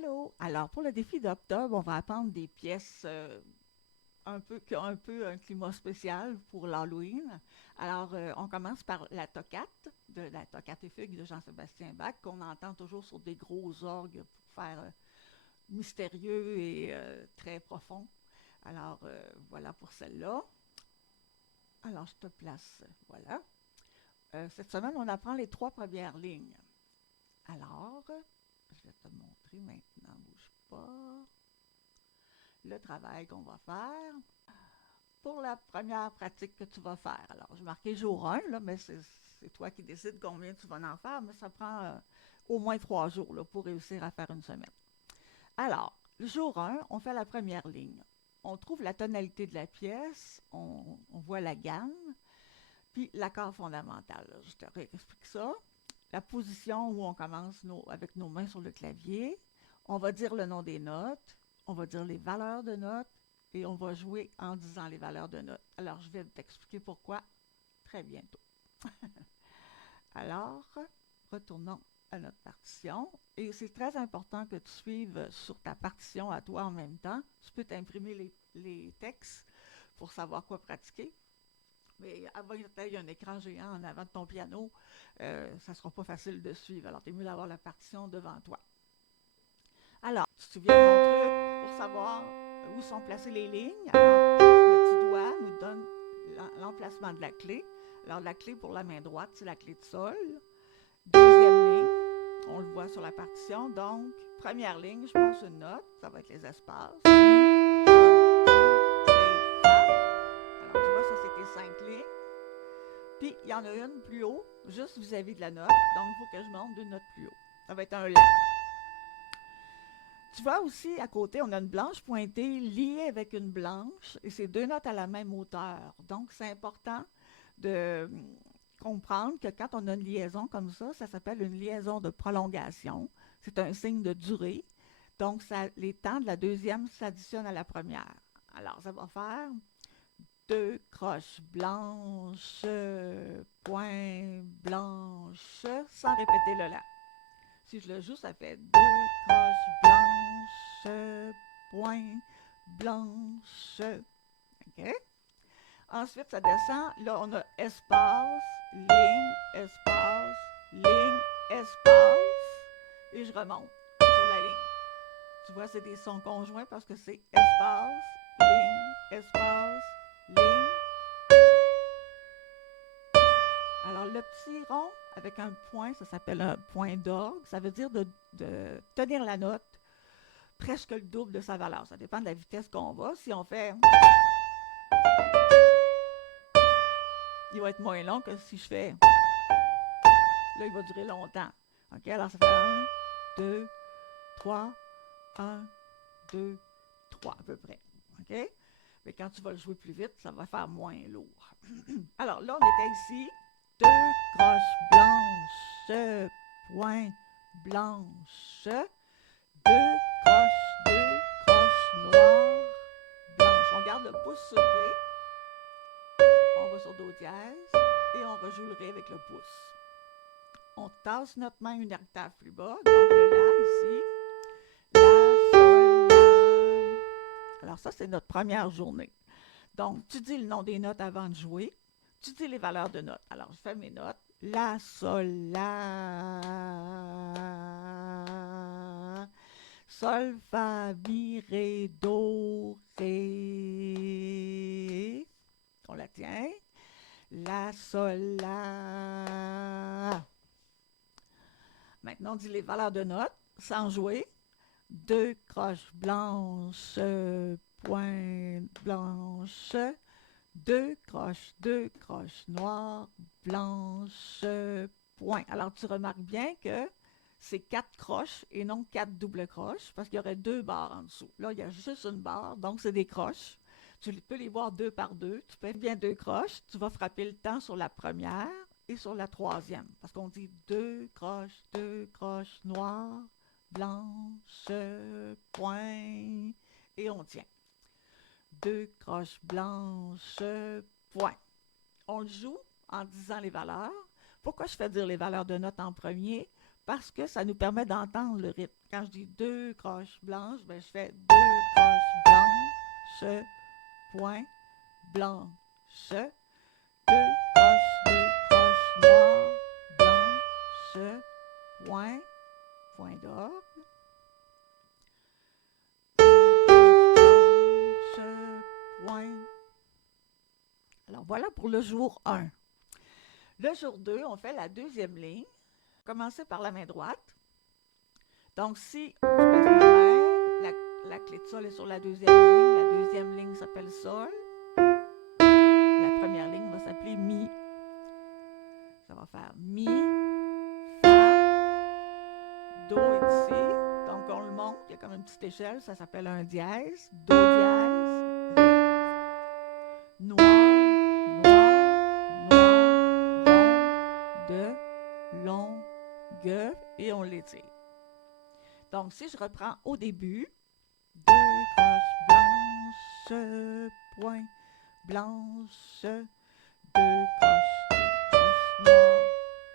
Allô! Alors, pour le défi d'octobre, on va apprendre des pièces qui ont un peu un climat spécial pour l'Halloween. Alors, on commence par la toccate, de la toccate et fugue de Jean-Sébastien Bach, qu'on entend toujours sur des gros orgues pour faire mystérieux et très profond. Alors, voilà pour celle-là. Alors, je te place, voilà. Cette semaine, on apprend les trois premières lignes. Alors, je vais te montrer maintenant, bouge pas, le travail qu'on va faire pour la première pratique que tu vas faire. Alors, j'ai marqué jour 1, là, mais c'est toi qui décides combien tu vas en faire, mais ça prend au moins 3 jours là, pour réussir à faire une semaine. Alors, le jour 1, on fait la première ligne. On trouve la tonalité de la pièce, on voit la gamme, puis l'accord fondamental. Là, je te réexplique ça. La position où on commence avec nos mains sur le clavier. On va dire le nom des notes, on va dire les valeurs de notes et on va jouer en disant les valeurs de notes. Alors, je vais t'expliquer pourquoi très bientôt. Alors, retournons à notre partition. Et c'est très important que tu suives sur ta partition à toi en même temps. Tu peux t'imprimer les textes pour savoir quoi pratiquer. Mais avant que tu aies un écran géant en avant de ton piano, ça ne sera pas facile de suivre. Alors, c'est mieux d'avoir la partition devant toi. Alors, tu te souviens de mon truc pour savoir où sont placées les lignes? Alors, le petit doigt nous donne l'emplacement de la clé. Alors, la clé pour la main droite, c'est la clé de sol. Deuxième ligne, on le voit sur la partition. Donc, première ligne, je pense une note. Ça va être les espaces. Alors, tu vois, ça, c'était 5 lignes. Puis, il y en a une plus haut, juste vis-à-vis de la note. Donc, il faut que je monte 2 notes plus haut. Ça va être un La. Tu vois aussi, à côté, on a une blanche pointée liée avec une blanche, et c'est 2 notes à la même hauteur. Donc, c'est important de comprendre que quand on a une liaison comme ça s'appelle une liaison de prolongation. C'est un signe de durée. Donc, les temps de la deuxième s'additionnent à la première. Alors, ça va faire 2 croches blanches, point blanche, sans répéter le La. Si je le joue, ça fait 2 croches blanches, point blanche. OK? Ensuite, ça descend. Là, on a espace, ligne, espace, ligne, espace. Et je remonte sur la ligne. Tu vois, c'est des sons conjoints parce que c'est espace, ligne, espace, ligne. Alors, le petit rond avec un point, ça s'appelle un point d'orgue. Ça veut dire de tenir la note presque le double de sa valeur. Ça dépend de la vitesse qu'on va. Si on fait, il va être moins long que si je fais. Là, il va durer longtemps. OK? Alors, ça fait 1, 2, 3, 1, 2, 3 à peu près. OK? Mais quand tu vas le jouer plus vite, ça va faire moins lourd. Alors, là, on était ici. 2 croches blanches, point blanche. 2 croches noires, blanches. On garde le pouce sur Ré. On va sur Do dièse et on rejoue le Ré avec le pouce. On tasse notre main une octave plus bas. Donc le La ici. La, Sol, La. Alors ça, c'est notre première journée. Donc, tu dis le nom des notes avant de jouer. Tu dis les valeurs de notes. Alors, je fais mes notes. La, Sol, La. Sol, Fa, Mi, Ré, Do, Ré. On la tient. La, Sol, La. Maintenant, on dit les valeurs de notes sans jouer. 2 croches blanches, point blanche. 2 croches noires, blanches, point. Alors, tu remarques bien que c'est 4 croches et non 4 doubles croches parce qu'il y aurait 2 barres en dessous. Là, il y a juste une barre, donc c'est des croches. Tu peux les voir 2 par 2. Tu fais bien 2 croches. Tu vas frapper le temps sur la première et sur la troisième. Parce qu'on dit 2 croches noires, blanches, point. Et on tient. 2 croches blanches, point. On le joue en disant les valeurs. Pourquoi je fais dire les valeurs de notes en premier? parce que ça nous permet d'entendre le rythme. Quand je dis deux croches blanches, ben je fais deux croches blanches, point, blanche, deux croches noires, blanches, point, point d'orgue, deux croches blanches, point. Alors voilà pour le jour 1. Le jour 2, on fait la deuxième ligne. Commencer par la main droite. Donc, si je passe ma main, la clé de sol est sur la deuxième ligne. La deuxième ligne s'appelle sol. La première ligne va s'appeler mi. Ça va faire mi, fa, do est ici. Donc, on le monte. Il y a comme une petite échelle. Ça s'appelle un dièse. Do dièse, ré. Noir, rond, de, longue, et on l'étire. Donc, si je reprends au début, deux croches blanches, point, blanche, deux croches noires,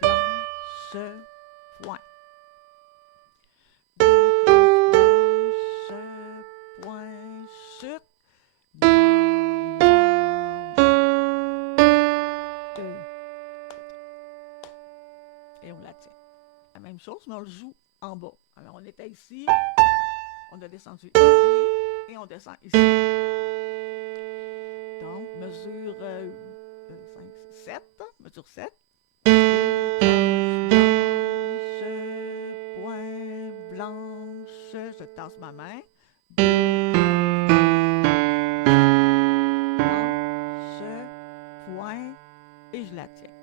blanche, point. Deux croches blanches, point, chute, deux. Et on la tient. La même chose, mais on le joue en bas. Alors, on était ici, on a descendu ici, et on descend ici. Donc, mesure 5, 6, 7, mesure 7. Point blanche, je tasse ma main. Blanche, point, et je la tiens.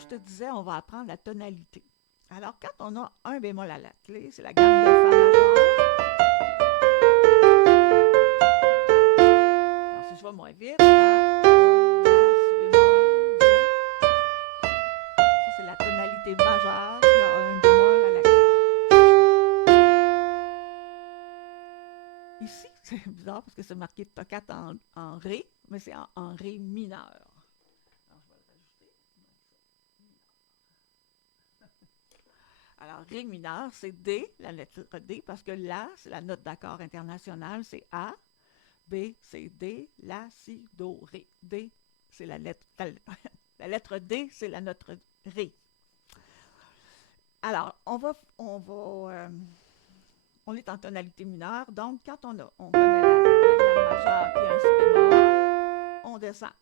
Je te disais, on va apprendre la tonalité. Alors, quand on a un bémol à la clé, c'est la gamme de Fa majeur. Alors, si je vais moins vite, Fa, Sol, La, Si bémol, Do. Ça, c'est la tonalité majeure. Il y a un bémol à la clé. Ici, c'est bizarre parce que c'est marqué toccate en Ré, mais c'est en Ré mineur. Alors, Ré mineur, c'est D, la lettre D, parce que La, c'est la note d'accord internationale, c'est A. B, c'est D, La, Si, Do, Ré. D, c'est la lettre D, c'est la note Ré. Alors, on est en tonalité mineure, donc quand on connaît la gamme majeure qui a un Si bémol, on descend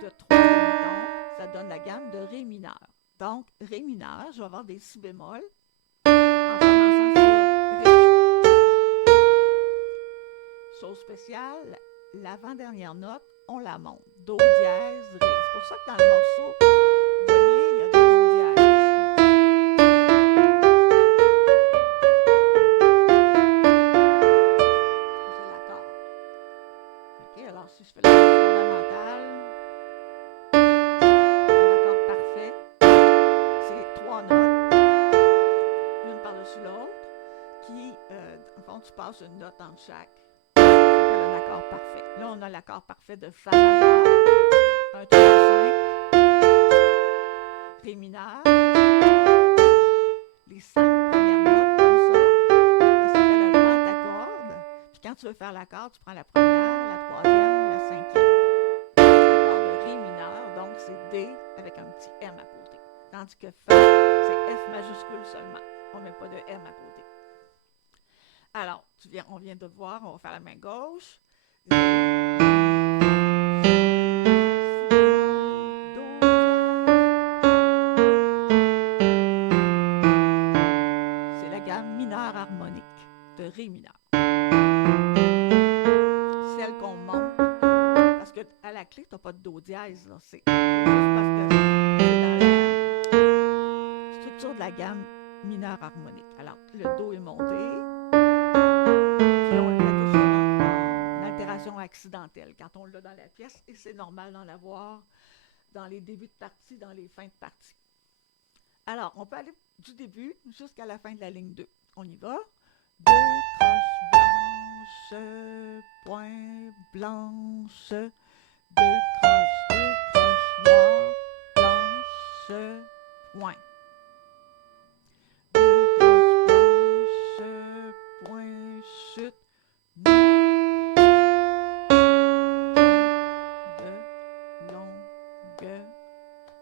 de 3 demi-tons, ça donne la gamme de Ré mineur. Donc, Ré mineur, je vais avoir des Si bémol en commençant sur Ré. Chose spéciale, l'avant-dernière note, on la monte. Do dièse, Ré. C'est pour ça que dans le morceau, vous voyez, il y a des Do dièses. C'est l'accord. OK, alors si je fais la note fondamentale, l'autre, qui, en fond, tu passes une note entre chaque. Ça s'appelle un accord parfait. Là, on a l'accord parfait de Fa majeur, 1, 3, 5, Ré mineur. Les 5 premières notes, comme ça s'appelle un pentacorde. Puis quand tu veux faire l'accord, tu prends la première, la troisième, la cinquième. L'accord de Ré mineur, donc c'est D avec un petit M à côté. Tandis que Fa, c'est F majuscule seulement. On ne met pas de M à côté. Alors, on vient de voir, on va faire la main gauche. C'est la gamme mineure harmonique de Ré mineur. Celle qu'on monte, parce qu'à la clé, tu n'as pas de Do dièse. Là. C'est juste parce que c'est dans la structure de la gamme mineur harmonique. Alors, le Do est monté, puis on le met toujours en altération accidentelle quand on l'a dans la pièce, et c'est normal d'en avoir dans les débuts de partie, dans les fins de partie. Alors, on peut aller du début jusqu'à la fin de la ligne 2. On y va. Deux croches blanches, point blanche. Deux croches noires, blanches, point. Deux croches blanches, point, chute, noire, de longue.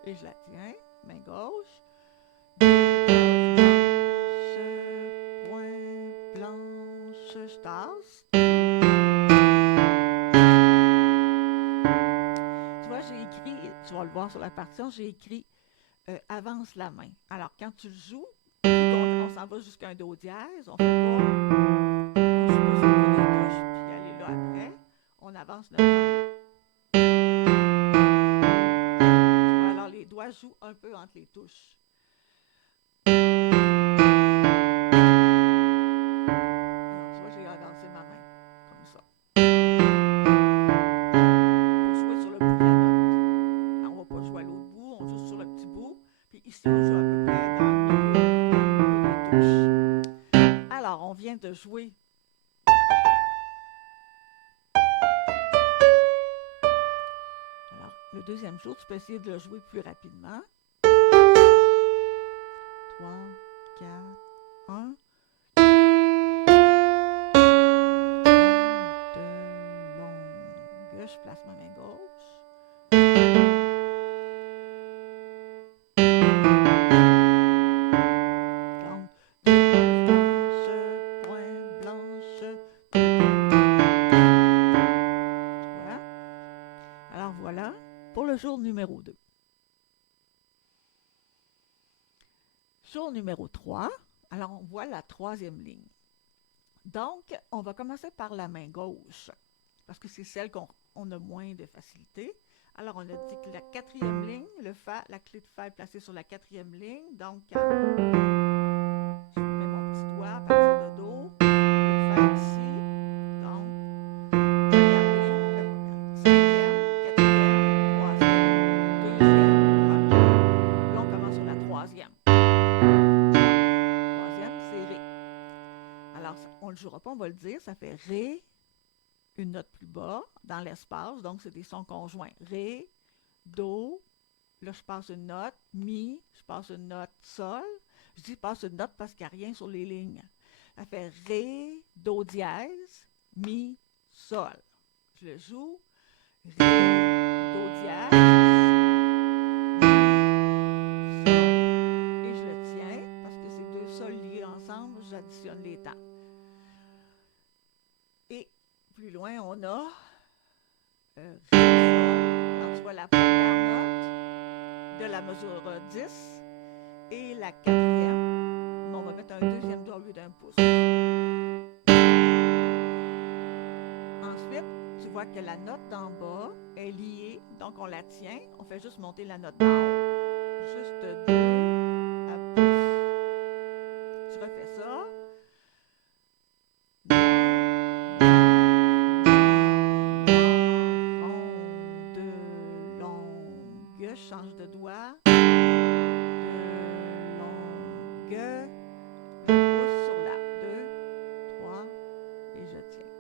Et je la tiens, main gauche. Point blanche, je tasse. Tu vois, j'ai écrit, tu vas le voir sur la partition, j'ai écrit avance la main. Alors, quand tu le joues, on s'en va jusqu'à un do dièse, on fait pas, on joue pas sur le bout des touches, puis aller là après, on avance notre main. Tu vois, alors les doigts jouent un peu entre les touches. Ici, on joue à peu près dans le milieu des touches. Alors, on vient de jouer. Alors, le deuxième jour, tu peux essayer de le jouer plus rapidement. 3, 4, 1. De longue. Je place ma main gauche. Jour numéro 2. Jour numéro 3, alors on voit la troisième ligne. Donc, on va commencer par la main gauche, parce que c'est celle qu'on a moins de facilité. Alors, on a dit que la quatrième ligne, la clé de fa est placée sur la quatrième ligne. Donc, quand je mets mon petit doigt à partir de do, le fa ici. Donc, première ligne, cinquième, quatrième, troisième, deuxième, première. Là, on commence sur la troisième. Troisième, c'est ré. Alors, on ne le jouera pas, on va le dire, ça fait ré, une note plus bas dans l'espace, donc c'est des sons conjoints. Ré, do, là je passe une note, mi, je passe une note, sol. Je dis passe une note parce qu'il n'y a rien sur les lignes. Ça fait ré, do dièse, mi, sol. Je le joue, ré, do dièse, mi, sol. Et je le tiens parce que ces deux sols liés ensemble, j'additionne les temps. Et plus loin, on a ré, sol. Alors, tu vois la première note de la mesure 10 et la quatrième. Mais on va mettre un deuxième doigt au lieu d'un pouce. Ensuite, tu vois que la note d'en bas est liée, donc on la tient. On fait juste monter la note d'en haut. Juste 2 à pouce. Tu refais ça. Je change de doigt. De longue. Un pouce sur la 2, 3 et je tiens.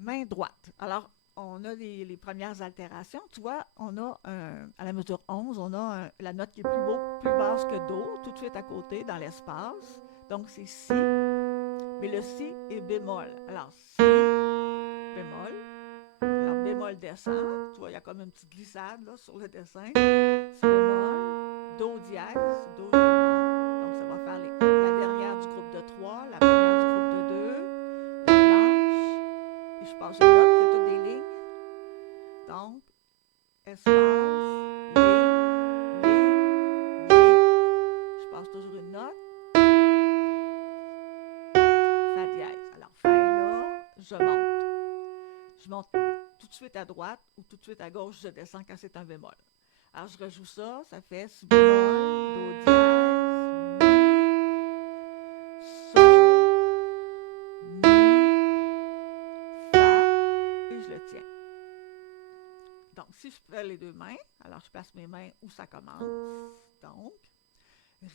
Main droite. Alors, on a les premières altérations. Tu vois, on a à la mesure 11, on a la note qui est plus basse que Do, tout de suite à côté dans l'espace. Donc, c'est Si. Mais le Si est bémol. Alors, Si, bémol. Alors, bémol descend. Tu vois, il y a comme une petite glissade là, sur le dessin. Si bémol, Do dièse, Do je monte. Donc, ça va faire la dernière du groupe de 3, la première du groupe de 2, la blanche. Et je passe une note, c'est toutes des lignes. Donc, espace, ligne. Je passe toujours une note. Fa dièse. Alors, Fa est là, je monte. Je monte tout de suite à droite ou tout de suite à gauche, je descends quand c'est un bémol. Alors, je rejoue ça, ça fait Si bémol, Do dièse, Mi, Sol, Mi, je le tiens. Donc, si je fais les deux mains, alors je place mes mains où ça commence. Donc, Ré,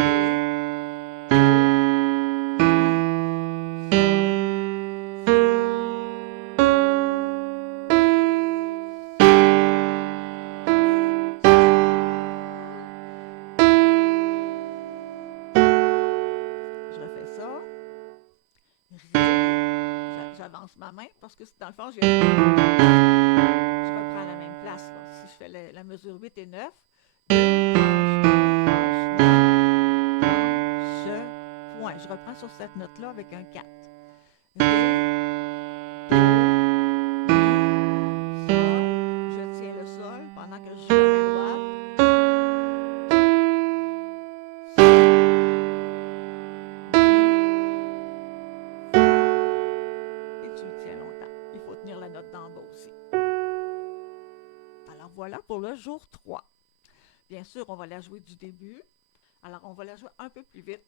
je refais ça. Ré, j'avance ma main parce que dans le fond, je reprends la même place. Là. Si je fais la mesure 8 et 9, point. Je reprends sur cette note-là avec un 4. Ré, do, mi, sol. Je tiens le sol pendant que je joue la main droite. Et tu le tiens longtemps. Il faut tenir la note d'en bas aussi. Alors voilà pour le jour 3. Bien sûr, on va la jouer du début. Alors on va la jouer un peu plus vite